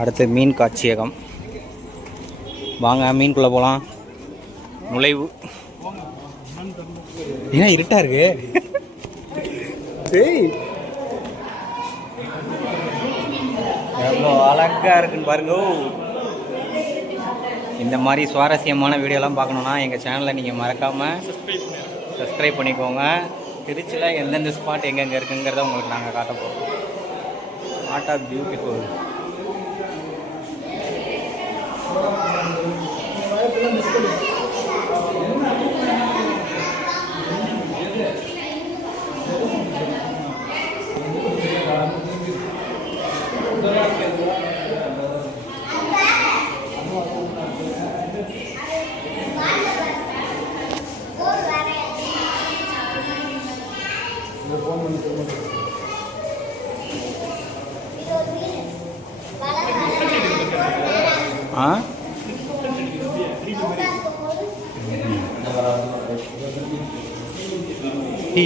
அடுத்து மீன் காட்சியகம். வாங்க மீன்குள்ளே போகலாம். நுழைவு. ஏன்னா இருட்டா இருக்கு. எவ்வளோ அழகா இருக்குன்னு பாருங்க. இந்த மாதிரி சுவாரஸ்யமான வீடியோலாம் பார்க்கணுன்னா எங்கள் சேனலை நீங்கள் மறக்காமல் சப்ஸ்கிரைப் பண்ணிக்கோங்க. திருச்சியில் எந்தெந்த ஸ்பாட் எங்கெங்கே இருக்குங்கிறத உங்களுக்கு நாங்கள் காட்ட போகிறோம். Art of beautiful.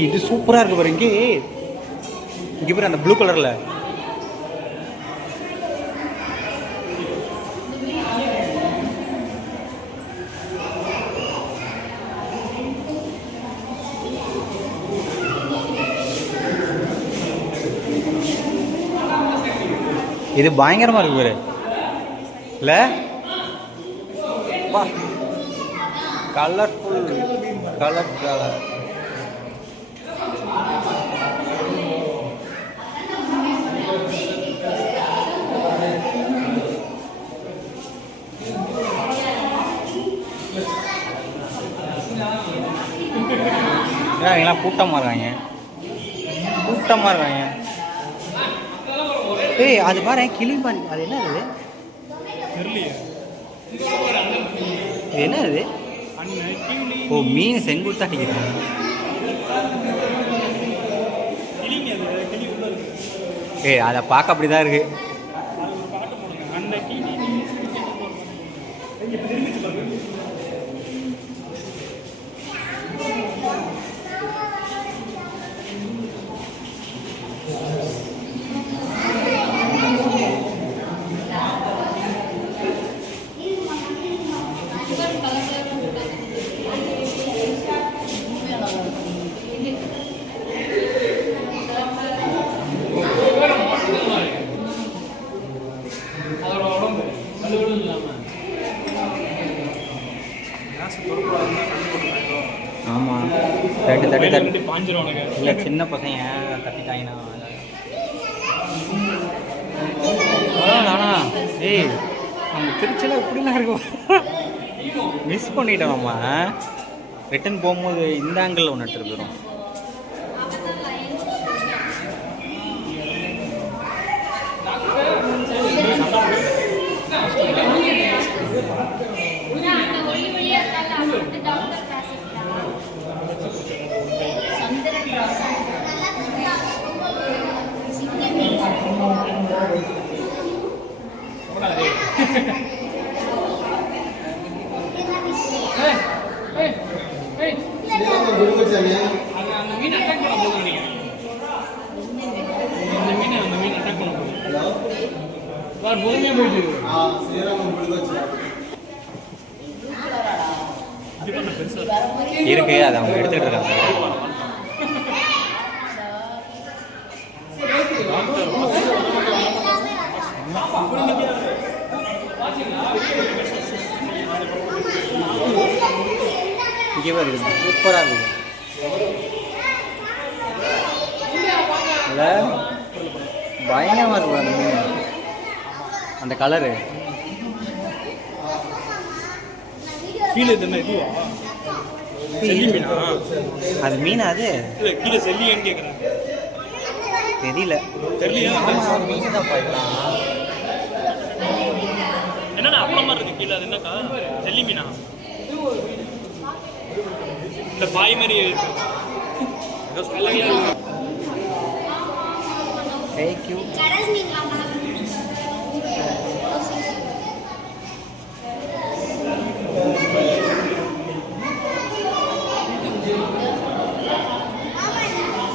இது சூப்பராக இருக்கு பாரு. இங்கே பாரு அந்த ப்ளூ கலரில். இது பயங்கரமாக இருக்கு பாரு. இல்லை கலர்ஃபுல் கலர். எல்லாம் கூட்டமாக இருக்காங்க. அது பாரு கிளிமான். அது என்ன அது? இது என்ன அது? ஓ மீன் செங்குத்தா அடிக்கிறாங்க. அதை பார்க்க அப்படிதான் இருக்கு. ஆமாம் தட்டு இல்லை சின்ன பசங்க தட்டிட்டாங்கன்னா ஆனா நம்ம திருச்சியில் இப்படிலாம் இருக்கும். மிஸ் பண்ணிட்டோம். நம்ம ரிட்டன் போகும்போது இந்த ஆங்கிளில் ஒன்று எடுத்துகிட்டு போயிடும். இருக்கு அதை அவங்க எடுத்துக்கிட்டு இருக்காங்க. இங்கே வருது சூப்பராக இருக்குது. இல்லை பயங்கரமாக இருக்கும் அந்த மீன். அந்த கலரு கீழே அது மீன். அது கீழே செல்லியான்னு கேட்குறேன். தெரியல மீன் தான் போய்க்கலாம். என்னடா அவ்வளோ மாதிரி இருக்கு கீழே. அது என்னக்கா செல்லி மீனா? இந்த பாய் மாதிரி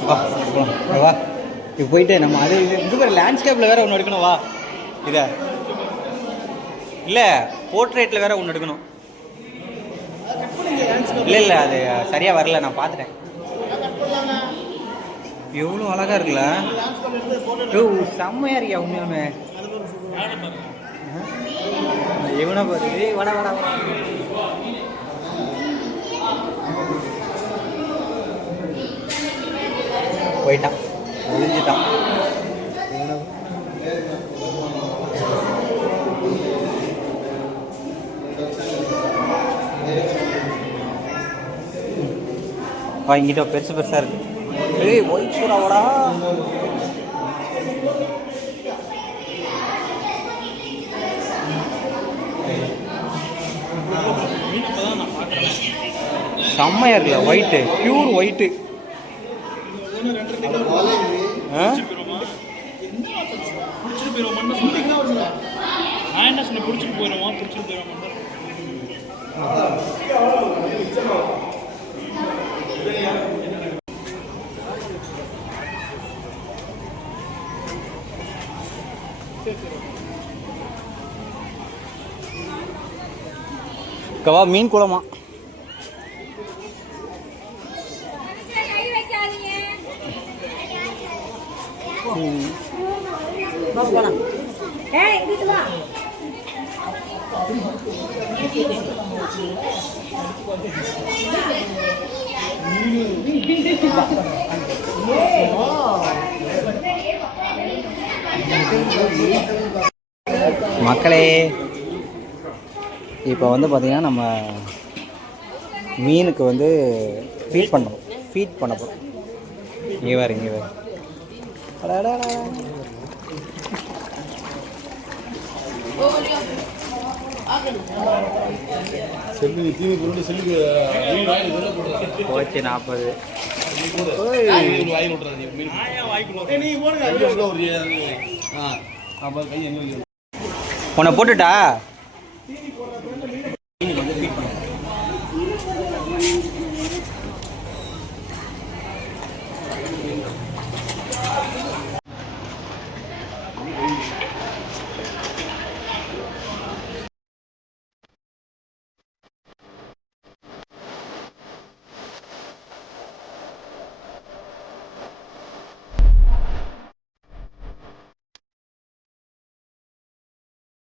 வா இப்போ போயிட்டு நம்ம அது இது லேண்ட்ஸ்கேப்பில் வேறு ஒன்று எடுக்கணும். வா இதை இல்லை போர்ட்ரேட்டில் வேற ஒன்று எடுக்கணும். இல்லை அது சரியாக வரல, நான் பார்த்துட்டேன். எவ்வளோ அழகாக இருக்குல்ல. செம்மையாக இருக்கியா உண்மையாலுமே. எவனை பார்த்து வட வட போயிட்டான், ஒழிஞ்சிட்டான். இங்கிட்ட பெருசு பெருசாக இருக்கு. ஏய் ஒயிட் சூடாவடா. செம்மையா இருக்குல்ல, ஒயிட்டு, பியூர் ஒயிட்டு. கவா மீன் குளமா. மக்களே இப்போ வந்து பார்த்திங்கன்னா நம்ம மீனுக்கு வந்து ஃபீட் பண்ண போகிறோம். இங்கே வேறு போச்சு 40. உன்னை போட்டுட்டா.